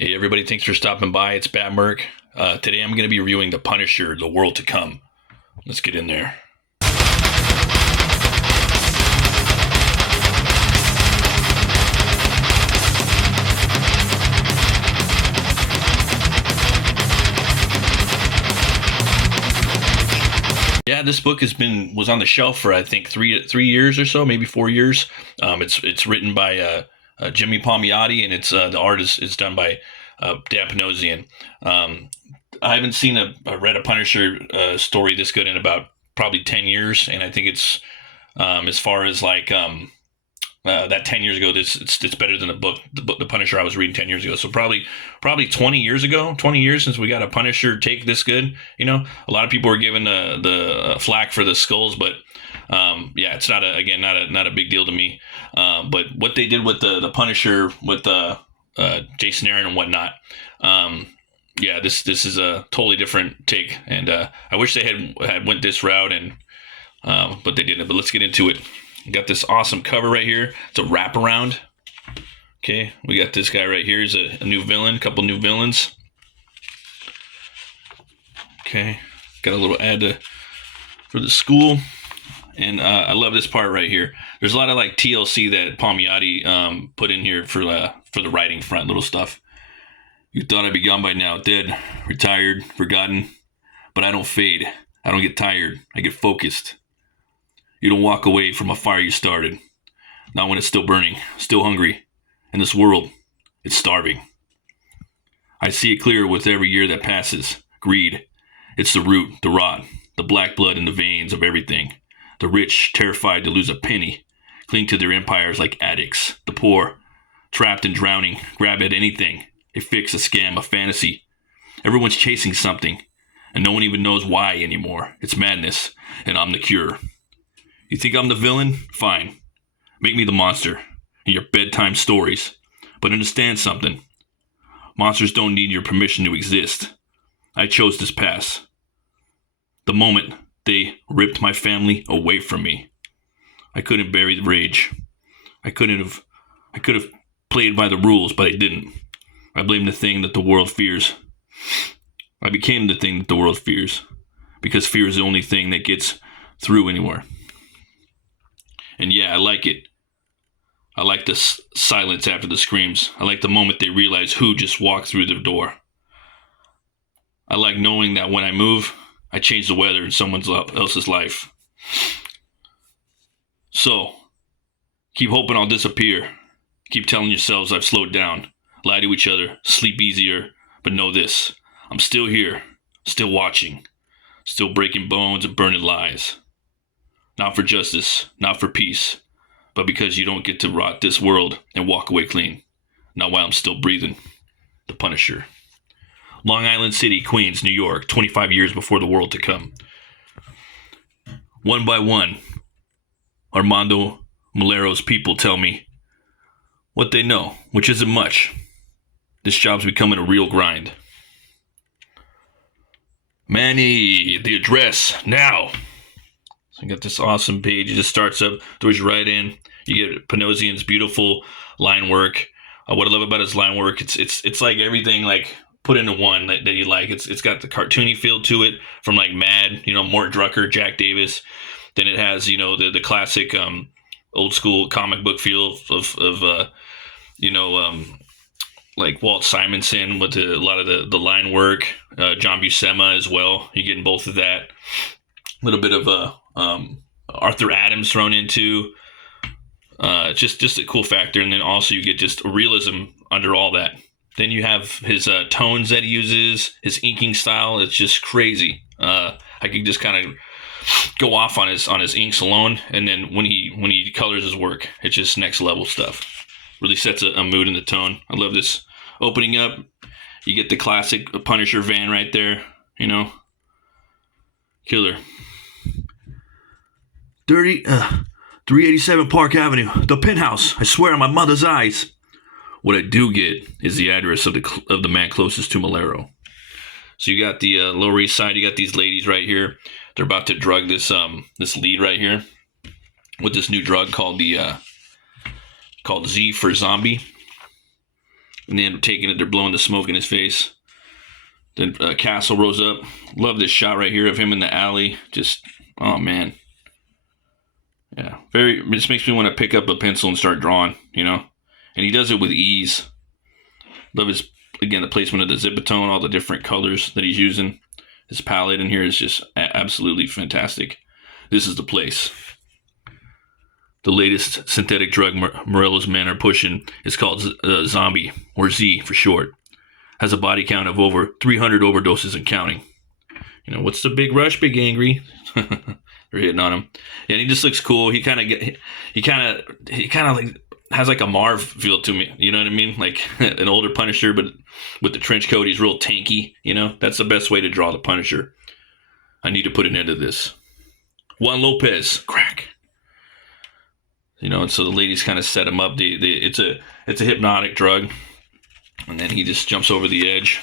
Hey everybody, thanks for stopping by. It's Bat Merc. Today I'm going to be reviewing The Punisher: The World to Come. Let's get in there. Yeah, this book was on the shelf for I think three years or so, maybe 4 years. It's written by Jimmy Palmiotti, and it's the art is done by Dan Panosian. Um, I haven't read a Punisher story this good in about probably 10 years, and I think it's as far as that 10 years ago, it's better than the Punisher I was reading 10 years ago. So probably 20 years ago, 20 years since we got a Punisher take this good. A lot of people were giving the flack for the skulls, but yeah, it's not a big deal to me. But what they did with the Punisher with Jason Aaron and whatnot. Yeah, this is a totally different take, and I wish they had went this route, and but they didn't. But let's get into it. We got this awesome cover right here. It's a wraparound. Okay, we got this guy right here. He's a new villain, a couple new villains. Okay, got a little ad for the school, and I love this part right here. There's a lot of TLC that Palmiotti put in here for the writing front, little stuff. You thought I'd be gone by now, dead, retired, forgotten, but I don't fade. I don't get tired. I get focused. You don't walk away from a fire you started. Not when it's still burning, still hungry. And this world, it's starving. I see it clearer with every year that passes. Greed. It's the root, the rot, the black blood in the veins of everything. The rich, terrified to lose a penny, cling to their empires like addicts. The poor, trapped and drowning, grab at anything. A fix, a scam, a fantasy. Everyone's chasing something, and no one even knows why anymore. It's madness, and I'm the cure. You think I'm the villain? Fine. Make me the monster in your bedtime stories. But understand something. Monsters don't need your permission to exist. I chose this path. The moment they ripped my family away from me, I couldn't bury the rage. I could have played by the rules, but I didn't. I blame the thing that the world fears. I became the thing that the world fears, because fear is the only thing that gets through anywhere. And yeah, I like it. I like the silence after the screams. I like the moment they realize who just walked through the door. I like knowing that when I move, I change the weather in someone else's life. So, keep hoping I'll disappear. Keep telling yourselves I've slowed down. Lie to each other, sleep easier, but know this. I'm still here, still watching, still breaking bones and burning lies. Not for justice, not for peace, but because you don't get to rot this world and walk away clean. Not while I'm still breathing. The Punisher. Long Island City, Queens, New York, 25 years before the world to come. One by one, Armando Malero's people tell me what they know, which isn't much. This job's becoming a real grind. Manny, the address, now. So you got this awesome page. It just starts up, throws you right in. You get Panosian's beautiful line work. What I love about his line work, it's like everything put into one that you like. It's got the cartoony feel to it from Mad, Mort Drucker, Jack Davis. Then it has the classic old school comic book feel of Walt Simonson with a lot of the line work. John Buscema as well. You're getting both of that. A little bit of Arthur Adams thrown into. Just a cool factor. And then also you get just realism under all that. Then you have his tones that he uses, his inking style. It's just crazy. I could just kind of go off on his inks alone, and then when he colors his work, it's just next level stuff. Really sets a mood in the tone. I love this opening up. You get the classic Punisher van right there. Killer. 387 Park Avenue, the penthouse. I swear on my mother's eyes. What I do get is the address of the man closest to Malero. So you got the Lower East Side. You got these ladies right here. They're about to drug this lead right here with this new drug called Z for Zombie. and they end up taking it. They're blowing the smoke in his face. Then Castle rose up. Love this shot right here of him in the alley. Just, oh man. Yeah, this makes me want to pick up a pencil and start drawing, you know? And he does it with ease. Love his, again, the placement of the Zipatone, all the different colors that he's using. His palette in here is just absolutely fantastic. This is the place. The latest synthetic drug Morelos men are pushing is called Zombie, or Z for short. Has a body count of over 300 overdoses and counting. You know, what's the big rush, Big Angry? They're hitting on him. And he just looks cool. He kind of like has like a Marv feel to me. You know what I mean? Like an older Punisher, but with the trench coat, he's real tanky. You know, that's the best way to draw the Punisher. I need to put an end to this. Juan Lopez, crack. You know, and so the ladies kind of set him up. It's a hypnotic drug. And then he just jumps over the edge.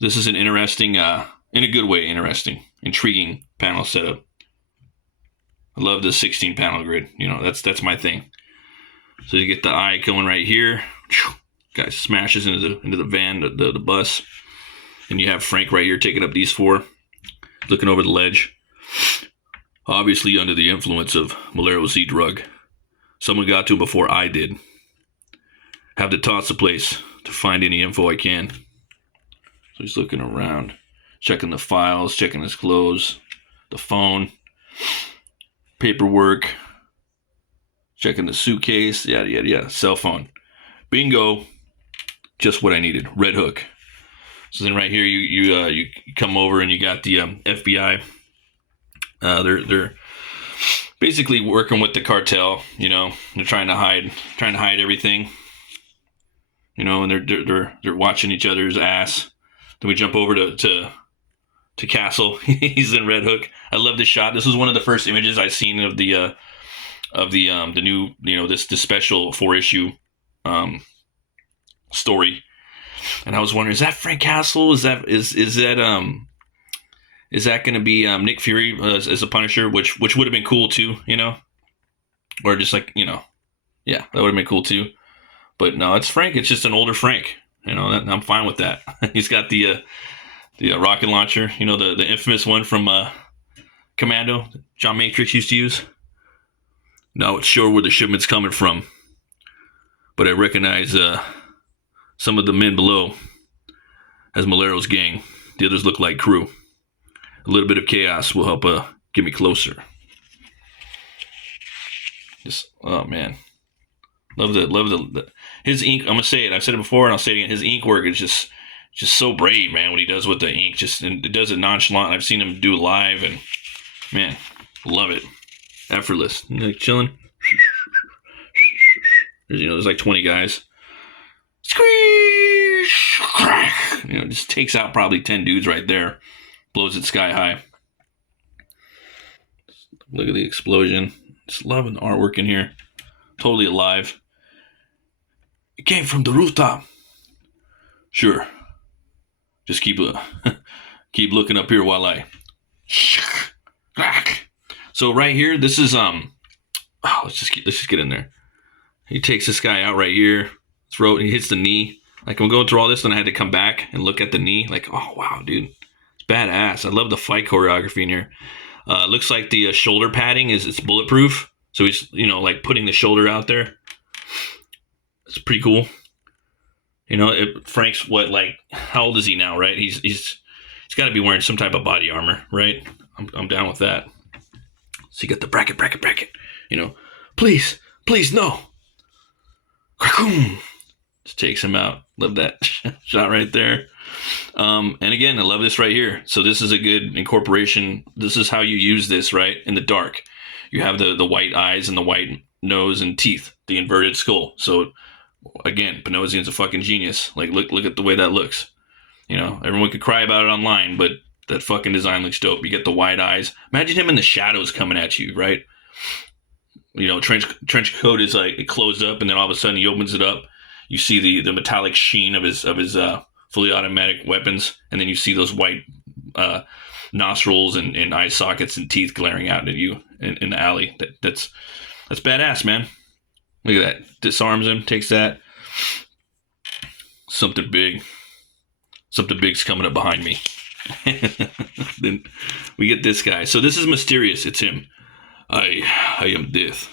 This is an interesting, in a good way, intriguing panel setup. I love the 16 panel grid. You know, that's my thing. So you get the eye going right here. Guy smashes into the van, the bus. And you have Frank right here taking up these four, looking over the ledge. Obviously under the influence of Malero Z drug. Someone got to him before I did. Have to toss the place to find any info I can. So he's looking around, checking the files, checking his clothes, the phone, paperwork, checking the suitcase, yada, yada, yada, cell phone. Bingo, just what I needed, Red Hook. So then right here, you come over and you got the FBI. They're basically working with the cartel, you know. They're trying to hide everything. You know, and they're watching each other's ass. Then we jump over to Castle. He's in Red Hook. I love this shot. This was one of the first images I've seen of the new, you know, this special 4-issue story. And I was wondering, is that Frank Castle? Is that going to be Nick Fury as a Punisher, which would have been cool too, you know, or just like, you know, yeah, that would have been cool too. But no, it's Frank. It's just an older Frank. You know, I'm fine with that. He's got the rocket launcher. You know, the infamous one from Commando, John Matrix used to use. Not sure where the shipment's coming from, but I recognize some of the men below as Malero's gang. The others look like crew. A little bit of chaos will help get me closer. Just, oh man. Love the his ink. I'm gonna say it. I've said it before, and I'll say it again. His ink work is just so brave, man. What he does with the ink, and it does it nonchalant. I've seen him do live, and man, love it. Effortless, like chilling. There's like 20 guys. Squeeze, crack. You know, just takes out probably 10 dudes right there. Blows it sky high. Look at the explosion. Just loving the artwork in here. Totally alive. It came from the rooftop. Sure. Just keep looking up here while I. So right here, this is let's just get in there. He takes this guy out right here, throat, and he hits the knee. Like I'm going through all this, and I had to come back and look at the knee. Like, oh wow, dude, it's badass. I love the fight choreography in here. Looks like the shoulder padding it's bulletproof. So he's, you know, like putting the shoulder out there. It's pretty cool. You know, Frank's what, like, how old is he now, right? He's got to be wearing some type of body armor, right? I'm down with that. So you got the bracket. You know, please, no. Just takes him out. Love that shot right there. And again, I love this right here. So this is a good incorporation. This is how you use this, right? In the dark. You have the white eyes and the white nose and teeth, the inverted skull. So again, Panosian's a fucking genius. Like look at the way that looks. You know, everyone could cry about it online, but that fucking design looks dope. You get the wide eyes. Imagine him in the shadows coming at you, right? You know, trench coat is like closed up, and then all of a sudden he opens it up. You see the metallic sheen of his fully automatic weapons, and then you see those white nostrils and eye sockets and teeth glaring out at you in the alley. That's badass, man. Look at that. Disarms him, takes that. something big. Something big's coming up behind me. Then we get this guy. So this is mysterious. It's him. I am death.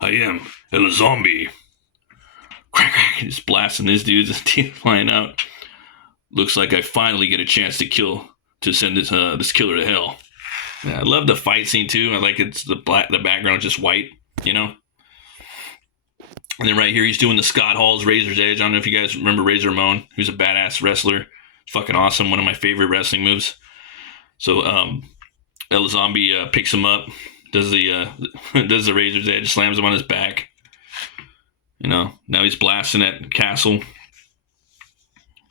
I am a zombie. Crack, crack. He's blasting this dude's teeth flying out. Looks like I finally get a chance to send this killer to hell. Yeah, I love the fight scene too. I like it's the background just white, you know. And then right here he's doing the Scott Hall's Razor's Edge. I don't know if you guys remember Razor Ramon. Who's a badass wrestler. Fucking awesome. One of my favorite wrestling moves. So El Zombie picks him up, does the Razor's Edge, slams him on his back. You know, now he's blasting at Castle.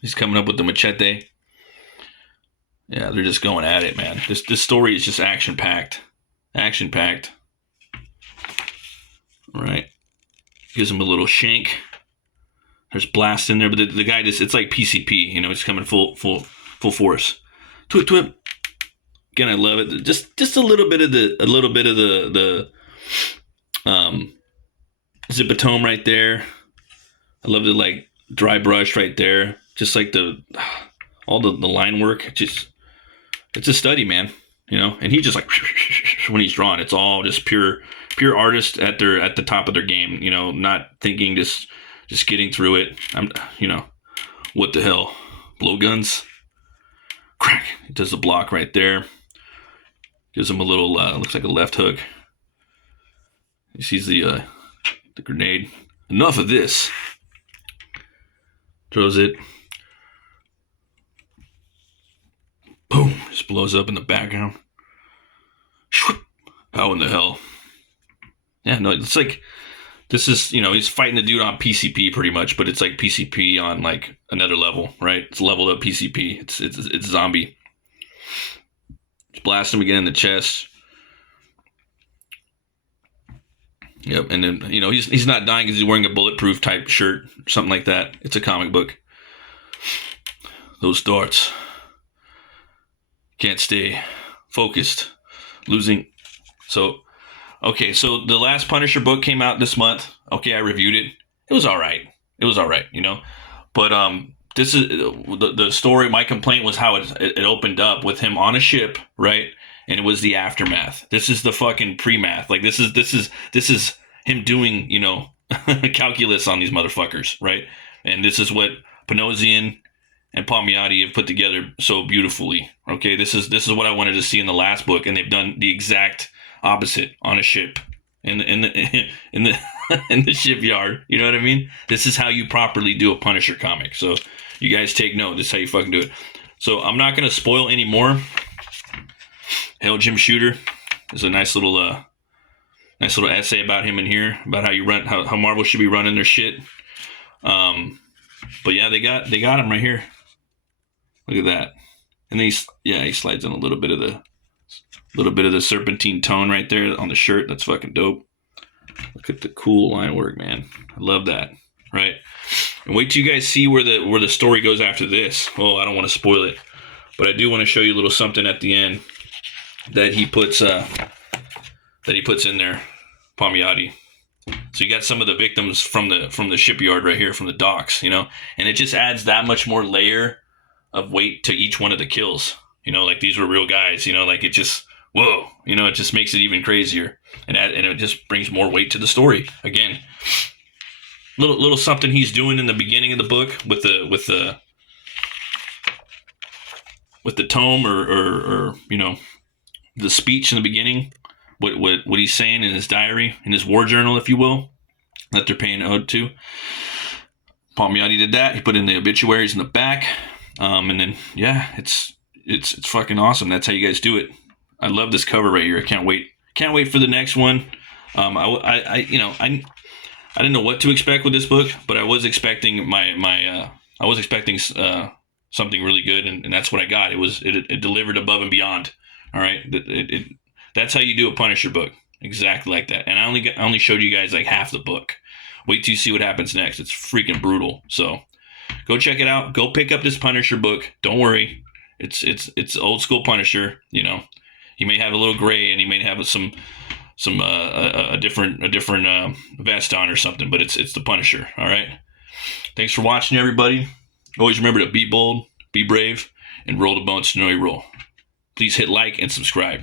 He's coming up with the machete. Yeah, they're just going at it, man. This story is just action-packed. Action-packed. All right. Gives him a little shank. There's blast in there, but the guy just, it's like PCP, you know, it's coming full force. Twip, twip. Again, I love it. Just a little bit of the Zipatome right there. I love the like dry brush right there. Just like all the line work. It's a study, man. You know, and he just like when he's drawing, it's all just pure artist at the top of their game. You know, not thinking, just getting through it. You know, what the hell? Blowguns. Crack. He does the block right there. Gives him a little, looks like a left hook. He sees the grenade. Enough of this. Throws it. Boom. Just blows up in the background. How in the hell? Yeah, no, it's like, this is, you know, he's fighting the dude on PCP pretty much, but it's like PCP on like another level, right? It's leveled up PCP. It's zombie. Just blast him again in the chest. Yep, and then, you know, he's not dying because he's wearing a bulletproof type shirt or something like that. It's a comic book. Those darts. Can't stay focused. Losing. So, okay, so the last Punisher book came out this month. Okay, I reviewed it. It was all right. You know. But this is the story. My complaint was how it opened up with him on a ship, right? And it was the aftermath. This is the fucking pre-math. Like this is him doing, you know, calculus on these motherfuckers, right? And this is what Panosian and Palmiotti have put together so beautifully. Okay, this is what I wanted to see in the last book, and they've done the exact opposite on a ship in the in the shipyard. You know what I mean? This is how you properly do a Punisher comic. So you guys take note. This is how you fucking do it. So I'm not gonna spoil any more. Hell, Jim Shooter. There's a nice little essay about him in here, about how Marvel should be running their shit. But yeah, they got him right here. Look at that. And then he slides in a little bit of the serpentine tone right there on the shirt. That's fucking dope. Look at the cool line work, man. I love that. Right? And wait till you guys see where the story goes after this. Oh, I don't want to spoil it, but I do want to show you a little something at the end that he puts in there, Palmiotti. So you got some of the victims from the shipyard right here, from the docks, you know, and it just adds that much more layer of weight to each one of the kills. You know, like these were real guys, you know, like it just, whoa, you know, it just makes it even crazier, and it just brings more weight to the story. Again, little something he's doing in the beginning of the book with the tome or you know, the speech in the beginning, what he's saying in his diary, in his war journal, if you will, that they're paying ode to. Palmiotti did that. He put in the obituaries in the back, and then yeah, it's fucking awesome. That's how you guys do it. I love this cover right here. I can't wait for the next one. I didn't know what to expect with this book, but I was expecting something really good, and that's what I got. It delivered above and beyond. All right, that's how you do a Punisher book, exactly like that. And I only showed you guys like half the book. Wait till you see what happens next. It's freaking brutal. So go check it out. Go pick up this Punisher book. Don't worry, it's old school Punisher. You know, he may have a little gray, and he may have a different vest on or something, but it's the Punisher. All right. Thanks for watching, everybody. Always remember to be bold, be brave, and roll the bones, Sonoy roll. Please hit like and subscribe.